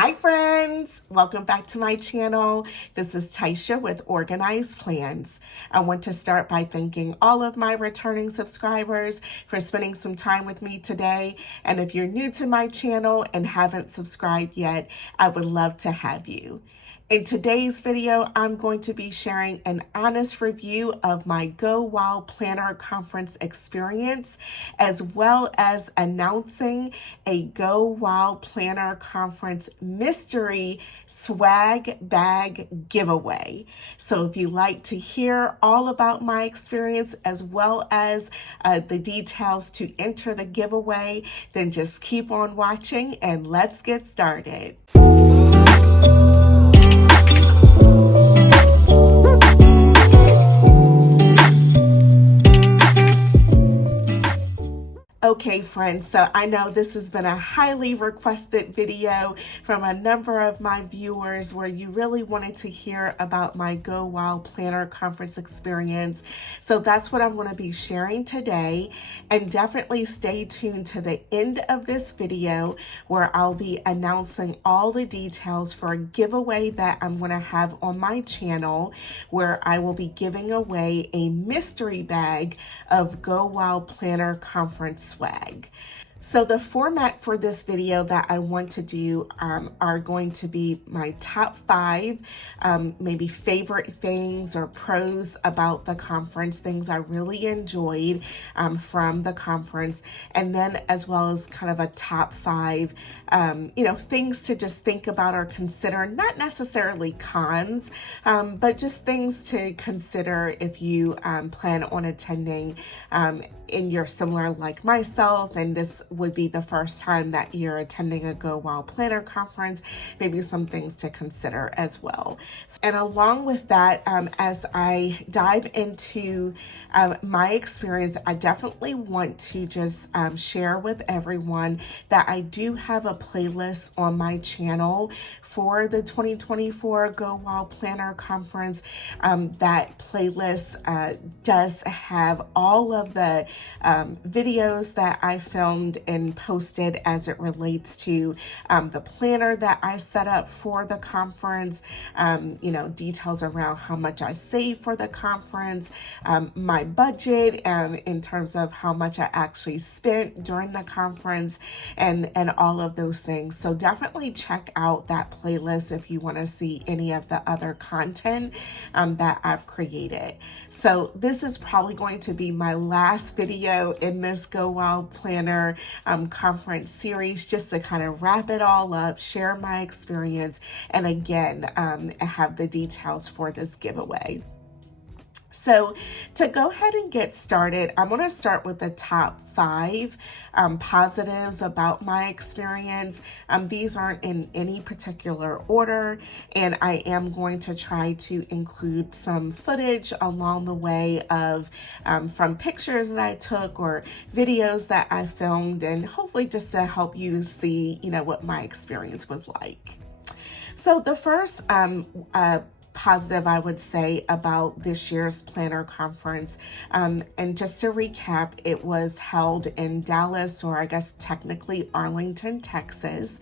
Hi friends, welcome back to my channel. This is Taisha with Organized Plans. I want to start by thanking all of my returning subscribers for spending some time with me today. And if you're new to my channel and haven't subscribed yet, I would love to have you. In today's video, I'm going to be sharing an honest review of my Go Wild Planner Conference experience, as well as announcing a Go Wild Planner Conference mystery swag bag giveaway. So if you'd like to hear all about my experience, as well as the details to enter the giveaway, then just keep on watching and let's get started. Okay, friends, so I know this has been a highly requested video from a number of my viewers where you really wanted to hear about my Go Wild Planner Conference experience. So that's what I'm going to be sharing today. And definitely stay tuned to the end of this video where I'll be announcing all the details for a giveaway that I'm going to have on my channel, where I will be giving away a mystery bag of Go Wild Planner Conference swag. So the format for this video that I want to do are going to be my top 5 maybe favorite things or pros about the conference, things I really enjoyed from the conference, and then as well as kind of a top 5 things to just think about or consider, not necessarily cons, but just things to consider if you plan on attending and you're similar like myself, and this would be the first time that you're attending a Go Wild Planner Conference, maybe some things to consider as well. And along with that, as I dive into my experience, I definitely want to just share with everyone that I do have a playlist on my channel for the 2024 Go Wild Planner Conference. That playlist does have all of the videos that I filmed and posted as it relates to the planner that I set up for the conference, details around how much I saved for the conference, my budget in terms of how much I actually spent during the conference, and all of those things. So definitely check out that playlist if you want to see any of the other content that I've created. So this is probably going to be my last video in this Go Wild Planner conference series, just to kind of wrap it all up, share my experience, and again, have the details for this giveaway. So to go ahead and get started, I'm going to start with the top 5 positives about my experience. These aren't in any particular order, and I am going to try to include some footage along the way of from pictures that I took or videos that I filmed, and hopefully just to help you see, what my experience was like. So the first positive I would say about this year's planner conference, and just to recap, it was held in Dallas, or I guess technically Arlington, Texas,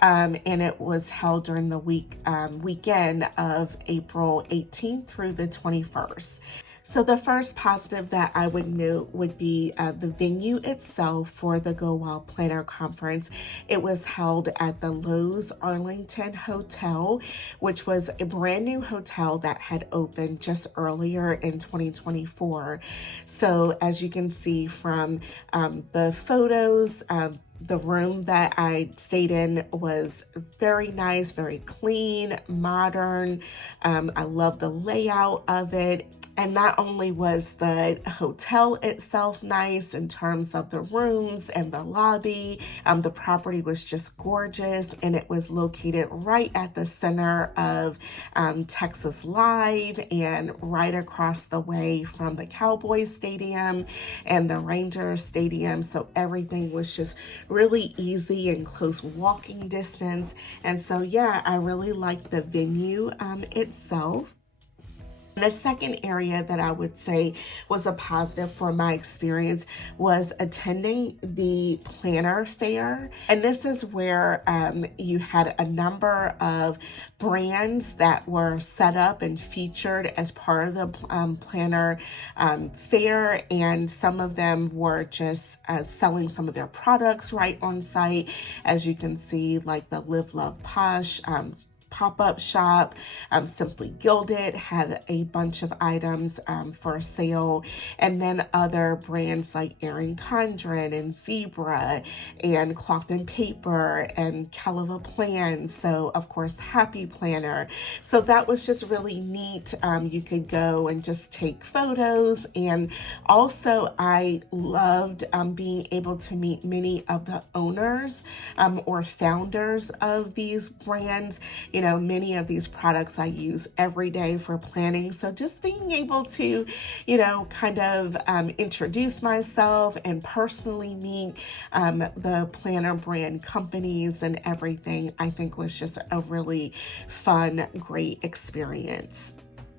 and it was held during the weekend of April 18th through the 21st. So the first positive that I would note would be the venue itself for the Go Wild Planner Conference. It was held at the Loews Arlington Hotel, which was a brand new hotel that had opened just earlier in 2024. So as you can see from the photos, the room that I stayed in was very nice, very clean, modern. I love the layout of it. And not only was the hotel itself nice in terms of the rooms and the lobby, the property was just gorgeous, and it was located right at the center of Texas Live and right across the way from the Cowboys Stadium and the Rangers Stadium. So everything was just really easy and close walking distance. And so, yeah, I really liked the venue itself. And the second area that I would say was a positive for my experience was attending the planner fair. And this is where you had a number of brands that were set up and featured as part of the planner fair. And some of them were just selling some of their products right on site. As you can see, like the Live Love Posh pop-up shop, Simply Gilded had a bunch of items for sale, and then other brands like Erin Condren and Zebra and Cloth and Paper and Caliva Plan, so of course Happy Planner. So that was just really neat. You could go and just take photos, and also I loved being able to meet many of the owners or founders of these brands. You know, many of these products I use every day for planning. So just being able to, kind of introduce myself and personally meet the planner brand companies and everything, I think was just a really fun, great experience.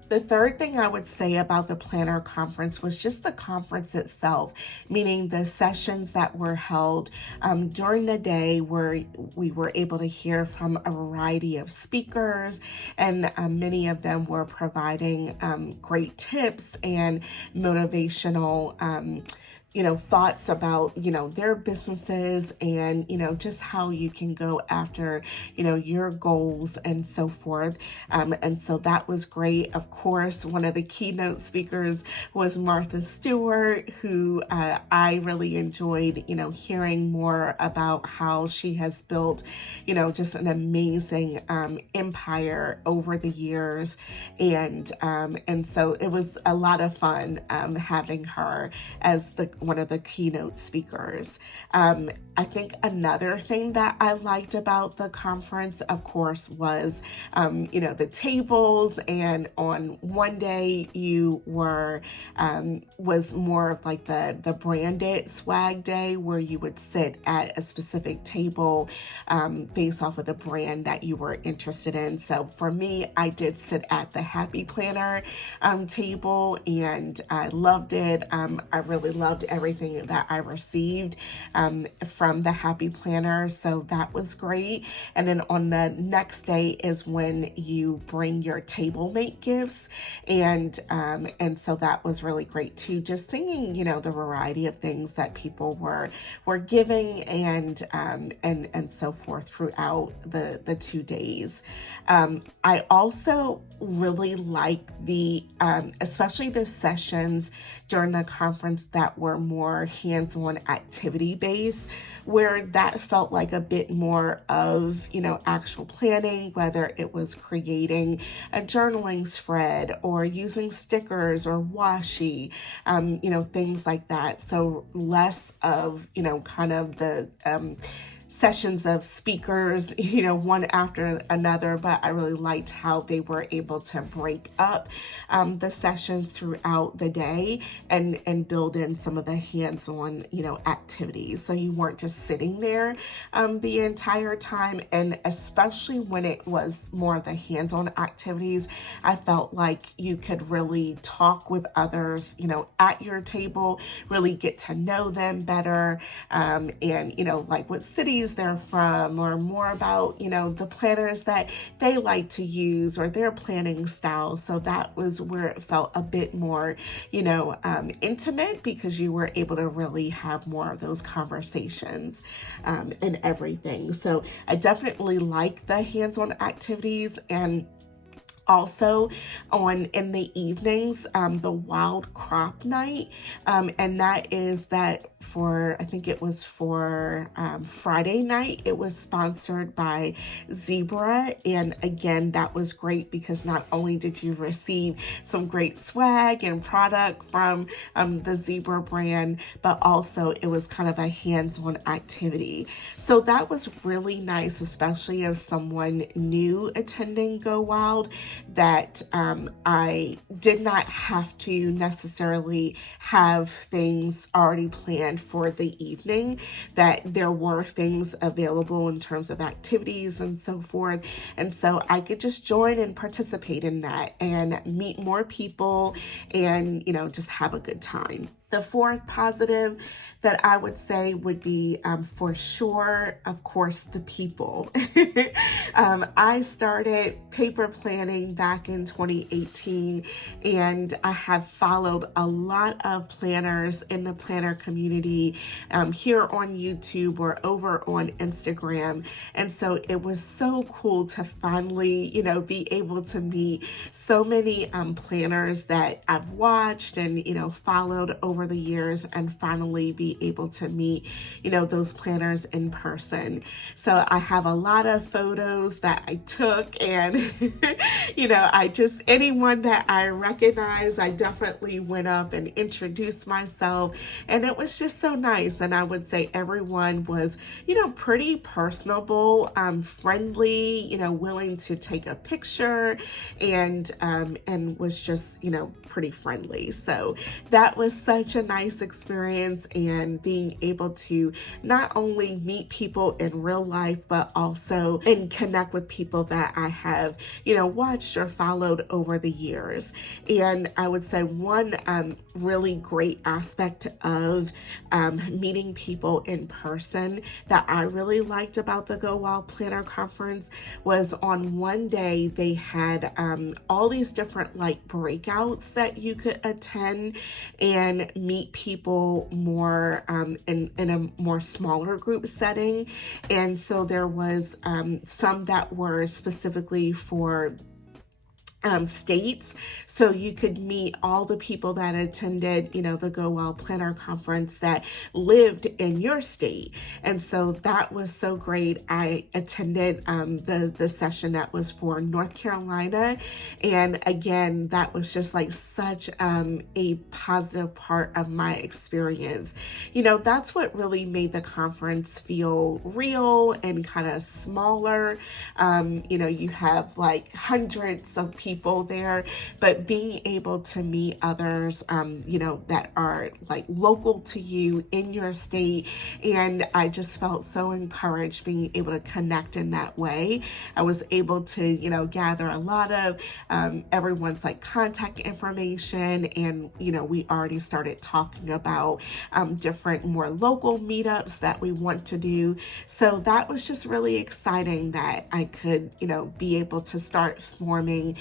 The third thing I would say about the planner conference was just the conference itself, meaning the sessions that were held during the day where we were able to hear from a variety of speakers, and many of them were providing great tips and motivational thoughts about, their businesses and, just how you can go after, your goals and so forth. And so that was great. Of course, one of the keynote speakers was Martha Stewart, who I really enjoyed, hearing more about how she has built, just an amazing empire over the years. And so it was a lot of fun having her as one of the keynote speakers. I think another thing that I liked about the conference, of course, was, the tables. And on one day you was more of like the branded swag day, where you would sit at a specific table based off of the brand that you were interested in. So for me, I did sit at the Happy Planner table, and I loved it. I really loved everything that I received from the Happy Planner, so that was great. And then on the next day is when you bring your table mate gifts, and so that was really great too. Just seeing, the variety of things that people were giving and so forth throughout the 2 days. I also really like the especially the sessions during the conference that were more hands-on activity based, where that felt like a bit more of, actual planning, whether it was creating a journaling spread or using stickers or washi, things like that. So less of, kind of the sessions of speakers, one after another, but I really liked how they were able to break up the sessions throughout the day and build in some of the hands-on, activities. So you weren't just sitting there the entire time. And especially when it was more of the hands-on activities, I felt like you could really talk with others, at your table, really get to know them better, and, like what cities they're from, or more about, the planners that they like to use or their planning style. So that was where it felt a bit more, intimate, because you were able to really have more of those conversations and everything. So I definitely like the hands-on activities. And also in the evenings, the Wild Crop Night, and that is that for, I think it was for Friday night. It was sponsored by Zebra, and again, that was great because not only did you receive some great swag and product from the Zebra brand, but also it was kind of a hands-on activity. So that was really nice, especially as someone new attending Go Wild, that I did not have to necessarily have things already planned for the evening, that there were things available in terms of activities and so forth. And so I could just join and participate in that and meet more people and, just have a good time. The fourth positive that I would say would be, for sure, of course, the people. I started paper planning back in 2018, and I have followed a lot of planners in the planner community here on YouTube or over on Instagram. And so it was so cool to finally, be able to meet so many planners that I've watched and, followed over the years, and finally be able to meet, those planners in person. So I have a lot of photos that I took, and, anyone that I recognize, I definitely went up and introduced myself, and it was just so nice. And I would say everyone was, pretty personable, friendly, willing to take a picture, and was just, pretty friendly. So that was such a nice experience, and being able to not only meet people in real life, but also and connect with people that I have, watched or followed over the years. And I would say one really great aspect of meeting people in person that I really liked about the Go Wild Planner Conference was on one day they had all these different breakouts that you could attend and meet people more in a more smaller group setting. And so there was some that were specifically for states, so you could meet all the people that attended, the Go Wild Planner Conference that lived in your state. And so that was so great. I attended the session that was for North Carolina, and again, that was just such a positive part of my experience. That's what really made the conference feel real and kind of smaller. You have hundreds of people there, but being able to meet others, that are local to you in your state. And I just felt so encouraged being able to connect in that way. I was able to, gather a lot of everyone's contact information, and, we already started talking about different more local meetups that we want to do. So that was just really exciting that I could, be able to start forming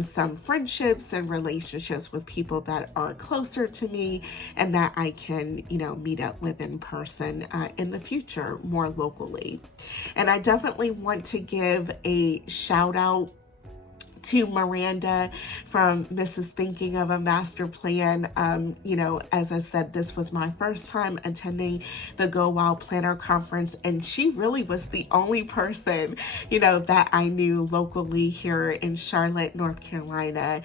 some friendships and relationships with people that are closer to me and that I can, meet up with in person in the future more locally. And I definitely want to give a shout out to Miranda from Mrs. Thinking of a Master Plan. As I said, this was my first time attending the Go Wild Planner Conference, and she really was the only person, that I knew locally here in Charlotte, North Carolina,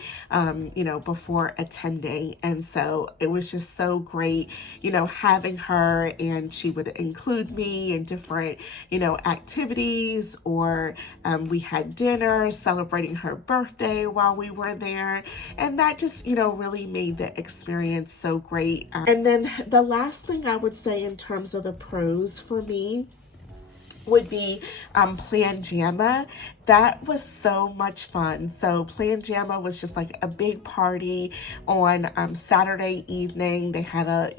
before attending. And so it was just so great, having her, and she would include me in different, activities, or we had dinner celebrating her birthday while we were there, and that just really made the experience so great. And then the last thing I would say in terms of the pros for me would be Plan JAMA. That was so much fun. So Plan JAMA was just a big party on Saturday evening. They had a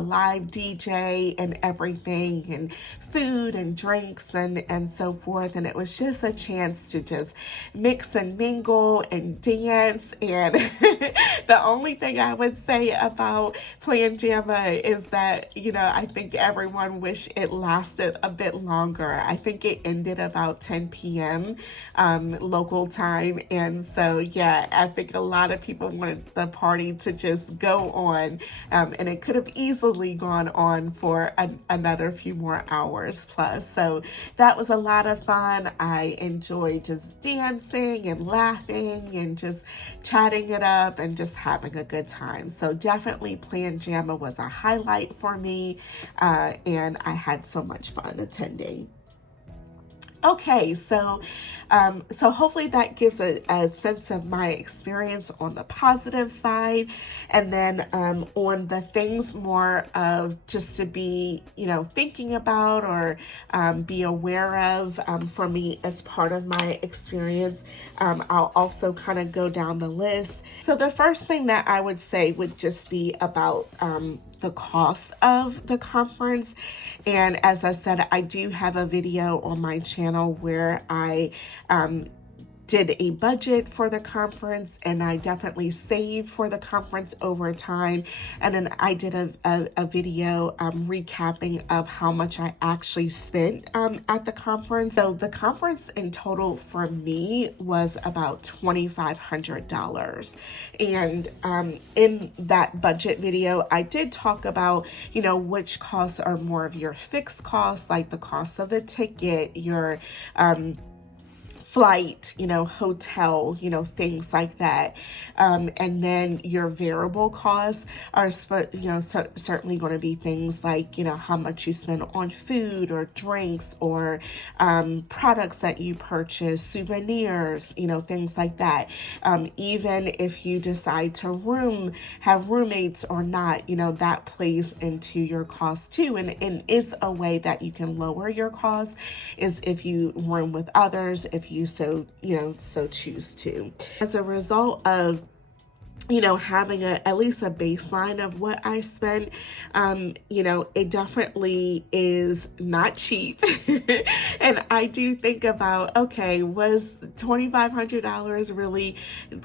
live DJ and everything, and food and drinks and so forth. And it was just a chance to just mix and mingle and dance. And the only thing I would say about Plan JAMA is that, I think everyone wished it lasted a bit longer. I think it ended about 10 p.m. Local time. And so, yeah, I think a lot of people wanted the party to just go on. And it could have easily gone on for another few more hours plus. So that was a lot of fun. I enjoyed just dancing and laughing and just chatting it up and just having a good time. So definitely Plan JAMA was a highlight for me. And I had so much fun attending. Okay, so hopefully that gives a sense of my experience on the positive side, and then on the things more of just to be, thinking about or be aware of for me as part of my experience. I'll also kind of go down the list. So the first thing that I would say would just be about the cost of the conference. And as I said, I do have a video on my channel where I did a budget for the conference, and I definitely saved for the conference over time. And then I did a video recapping of how much I actually spent at the conference. So the conference in total for me was about $2,500. And in that budget video, I did talk about, which costs are more of your fixed costs, like the cost of the ticket, your flight, hotel, things like that. And then your variable costs are, certainly going to be things like, how much you spend on food or drinks or products that you purchase, souvenirs, things like that. Even if you decide to have roommates or not, that plays into your cost too. And is a way that you can lower your costs is if you room with others, if you so choose to. As a result of having at least a baseline of what I spent, it definitely is not cheap. And I do think about, okay, was $2,500 really,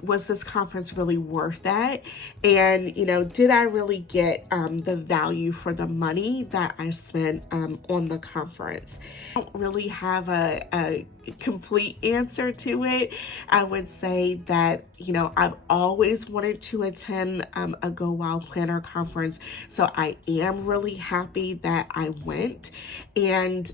was this conference really worth that? And, did I really get the value for the money that I spent on the conference? I don't really have a complete answer to it. I would say that, I've always wanted to attend a Go Wild Planner conference. So I am really happy that I went. And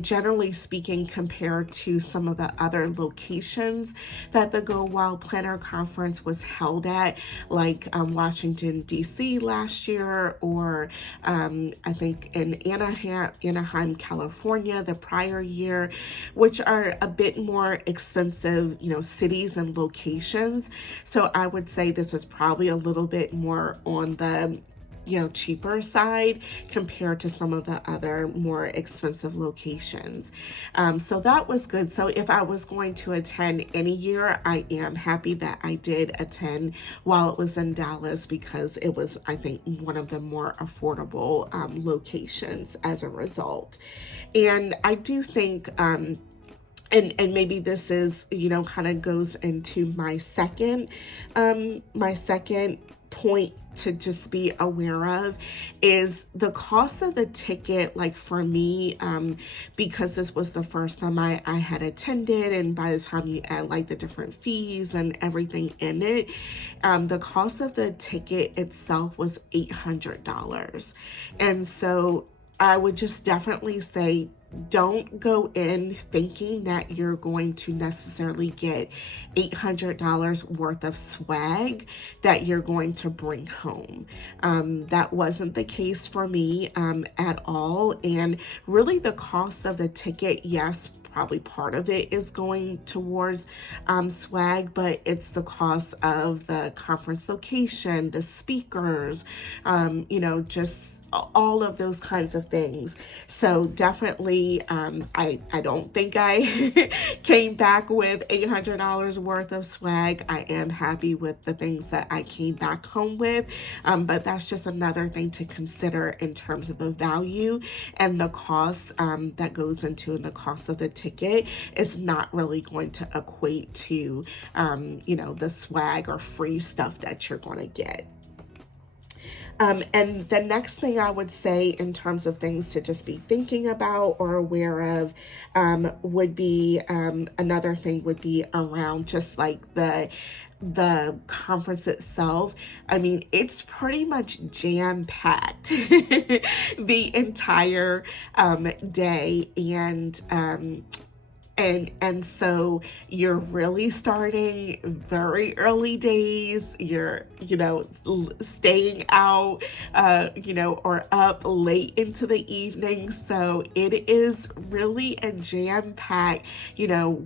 generally speaking, compared to some of the other locations that the Go Wild Planner conference was held at, like Washington, D.C. last year, or I think in Anaheim, California, the prior year, which are a bit more expensive, cities and locations. So I would say this is probably a little bit more on the cheaper side compared to some of the other more expensive locations. So that was good. So if I was going to attend any year, I am happy that I did attend while it was in Dallas, because it was, I think, one of the more affordable locations as a result. And I do think and maybe this is, kind of goes into my second point to just be aware of is the cost of the ticket. Like for me, because this was the first time I had attended, and by the time you add like the different fees and everything in it, the cost of the ticket itself was $800. And so I would just definitely say, don't go in thinking that you're going to necessarily get $800 worth of swag that you're going to bring home. That wasn't the case for me at all. And really the cost of the ticket, yes, probably part of it is going towards swag, but it's the cost of the conference location, the speakers, just all of those kinds of things. So definitely, I don't think I came back with $800 worth of swag. I am happy with the things that I came back home with, but that's just another thing to consider in terms of the value and the cost that goes into the cost of the ticket is not really going to equate to, the swag or free stuff that you're going to get. And the next thing I would say in terms of things to just be thinking about or aware of would be, another thing would be around just like the conference itself. I mean, it's pretty much jam-packed the entire day. And And so you're really starting very early days. You're, staying out, or up late into the evening. So it is really a jam-packed,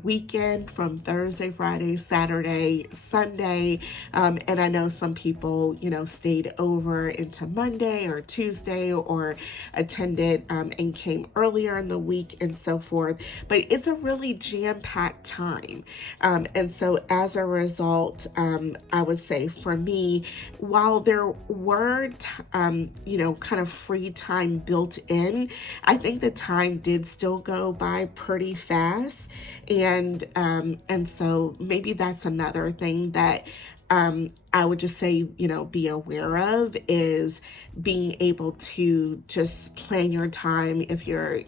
weekend from Thursday, Friday, Saturday, Sunday. And I know some people, stayed over into Monday or Tuesday, or attended and came earlier in the week and so forth. But it's a really jam-packed time. And so as a result, I would say for me, while there were, kind of free time built in, I think the time did still go by pretty fast. And so maybe that's another thing that I would just say, be aware of, is being able to just plan your time if you're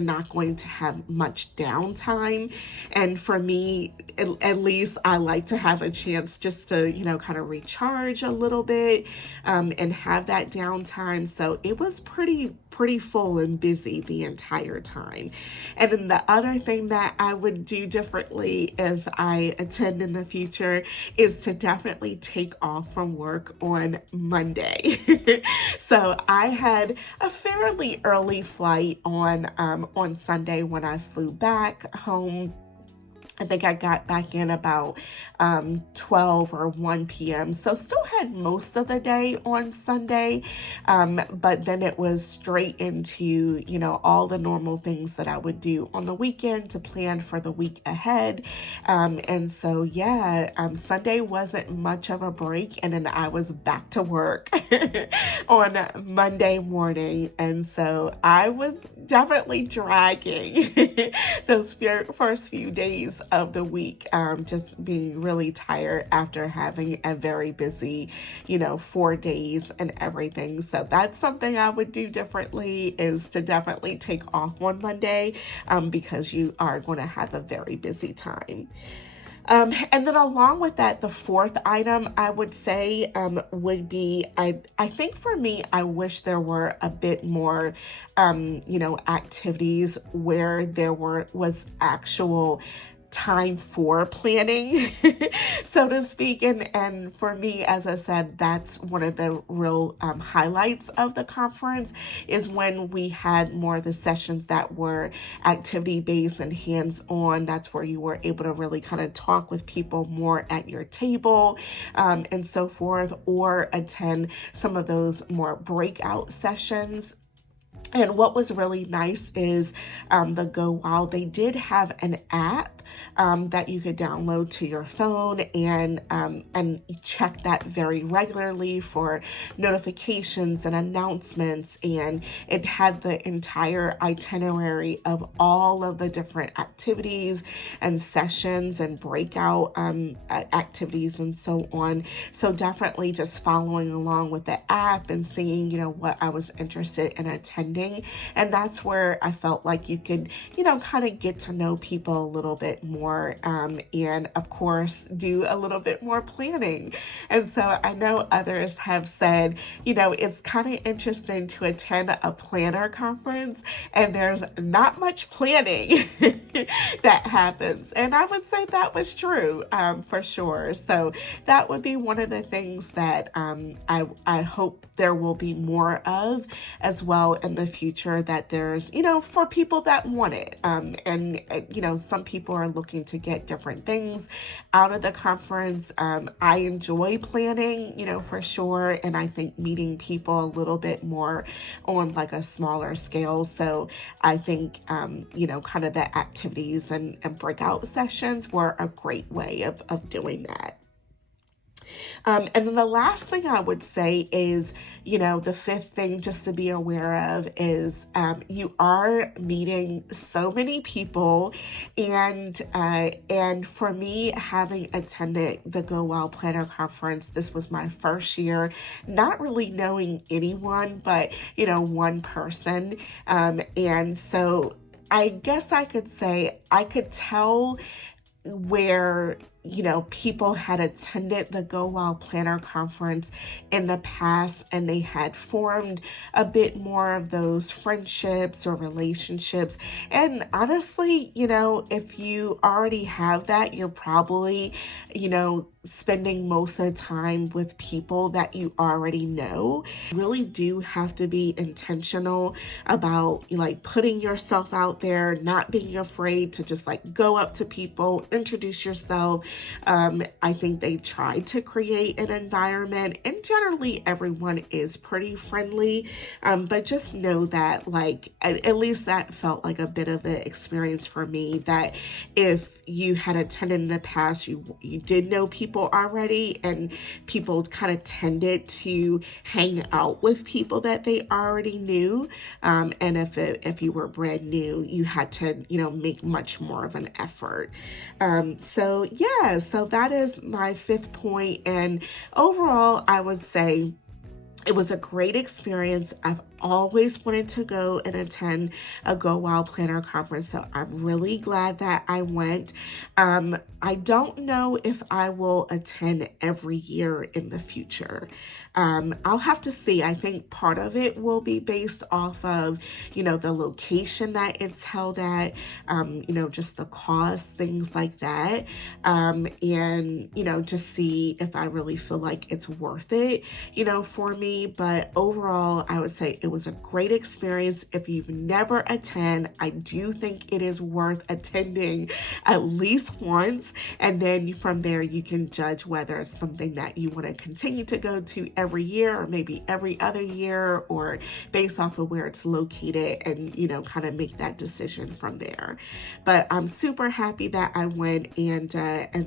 not going to have much downtime. And for me, at least, I like to have a chance just to, kind of recharge a little bit, and have that downtime. So it was pretty full and busy the entire time. And then the other thing that I would do differently if I attend in the future is to definitely take off from work on Monday. So I had a fairly early flight on Sunday when I flew back home. I think I got back in about 12 or 1 p.m. So still had most of the day on Sunday, but then it was straight into, all the normal things that I would do on the weekend to plan for the week ahead. And so, Sunday wasn't much of a break, and then I was back to work on Monday morning. And so I was definitely dragging those first few days of the week, just being really tired after having a very busy, 4 days and everything. So that's something I would do differently, is to definitely take off on Monday, because you are going to have a very busy time. And then along with that, the fourth item I would say would be, I think for me, I wish there were a bit more, activities where there was actual time for planning, so to speak. And for me, as I said, that's one of the real highlights of the conference, is when we had more of the sessions that were activity based and hands on. That's where you were able to really kind of talk with people more at your table, and so forth, or attend some of those more breakout sessions. And what was really nice is the Go Wild, they did have an app that you could download to your phone, and check that very regularly for notifications and announcements. And it had the entire itinerary of all of the different activities and sessions and breakout activities and so on. So definitely just following along with the app and seeing, what I was interested in attending. And that's where I felt like you could, kind of get to know people a little bit more, and of course do a little bit more planning. And so I know others have said, it's kind of interesting to attend a planner conference and there's not much planning that happens. And I would say that was true, for sure. So that would be one of the things that I hope there will be more of as well in the future, that there's, for people that want it. And some people are looking to get different things out of the conference. I enjoy planning, for sure. And I think meeting people a little bit more on like a smaller scale. So I think, kind of the activities and breakout sessions were a great way of doing that. And then the last thing I would say is, the fifth thing just to be aware of is you are meeting so many people. And for me, having attended the Go Wild Planner Conference, this was my first year, not really knowing anyone, but, one person. And so I guess I could say I could tell where people had attended the Go Wild Planner Conference in the past and they had formed a bit more of those friendships or relationships. And honestly, if you already have that, you're probably, spending most of the time with people that you already know. You really do have to be intentional about like putting yourself out there, not being afraid to just like go up to people, introduce yourself. I think they try to create an environment, and generally everyone is pretty friendly, but just know that like at least that felt like a bit of an experience for me, that if you had attended in the past, you did know people already, and people kind of tended to hang out with people that they already knew, and if you were brand new, you had to make much more of an effort. So that is my fifth point, and overall I would say it was a great experience. I've always wanted to go and attend a Go Wild Planner conference, so I'm really glad that I went. I don't know if I will attend every year in the future. I'll have to see. I think part of it will be based off of, the location that it's held at, just the cost, things like that. And, to see if I really feel like it's worth it, for me. But overall, I would say it was a great experience. If you've never attended, I do think it is worth attending at least once. And then from there, you can judge whether it's something that you want to continue to go to every year, or maybe every other year, or based off of where it's located, and, kind of make that decision from there. But I'm super happy that I went, and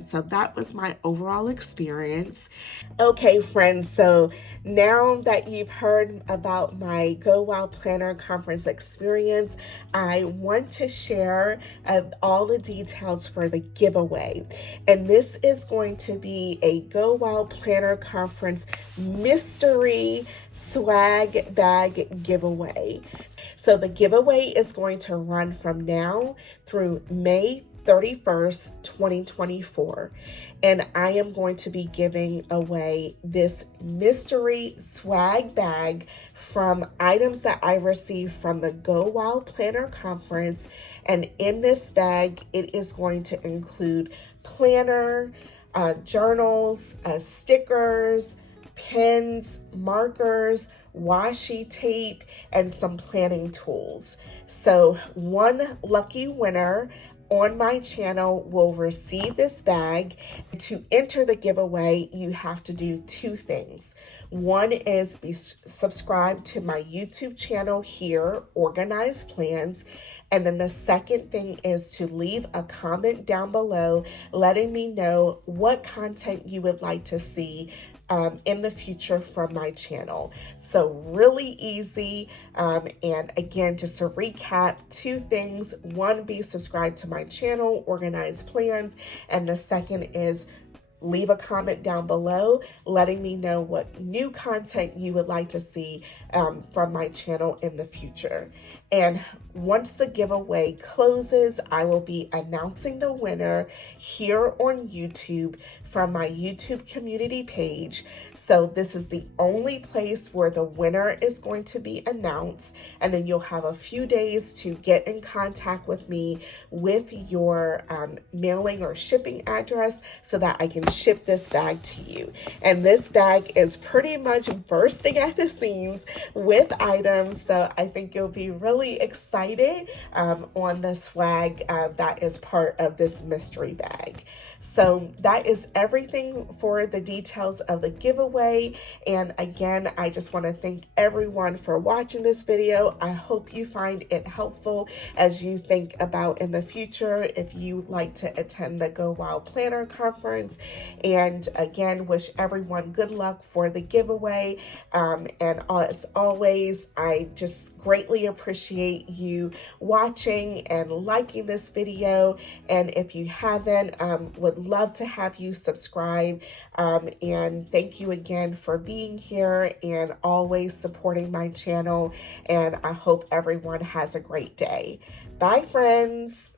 so that was my overall experience. Okay, friends, so now that you've heard about my Go Wild Planner Conference experience, I want to share all the details for the giveaway. And this is going to be a Go Wild Planner Conference mystery swag bag giveaway. So the giveaway is going to run from now through May 31st, 2024. And I am going to be giving away this mystery swag bag from items that I received from the Go Wild Planner Conference. And in this bag, it is going to include planner, journals, stickers, pens, markers, washi tape, and some planning tools. So one lucky winner on my channel will receive this bag. To enter the giveaway, you have to do two things. One is be subscribed to my YouTube channel here, Organized Plans. And then the second thing is to leave a comment down below letting me know what content you would like to see in the future from my channel. So really easy. And again, just to recap, two things. One, be subscribed to my channel, Organized Plans. And the second is leave a comment down below letting me know what new content you would like to see from my channel in the future. And once the giveaway closes, I will be announcing the winner here on YouTube from my YouTube community page. So this is the only place where the winner is going to be announced. And then you'll have a few days to get in contact with me with your mailing or shipping address so that I can ship this bag to you. And this bag is pretty much bursting at the seams with items. So I think you'll be really excited on the swag that is part of this mystery bag. So that is everything for the details of the giveaway. And again, I just want to thank everyone for watching this video. I hope you find it helpful as you think about in the future if you like to attend the Go Wild Planner Conference. And again, wish everyone good luck for the giveaway. And as always, I just greatly appreciate you watching and liking this video. And if you haven't, would love to have you subscribe. And thank you again for being here and always supporting my channel. And I hope everyone has a great day. Bye, friends.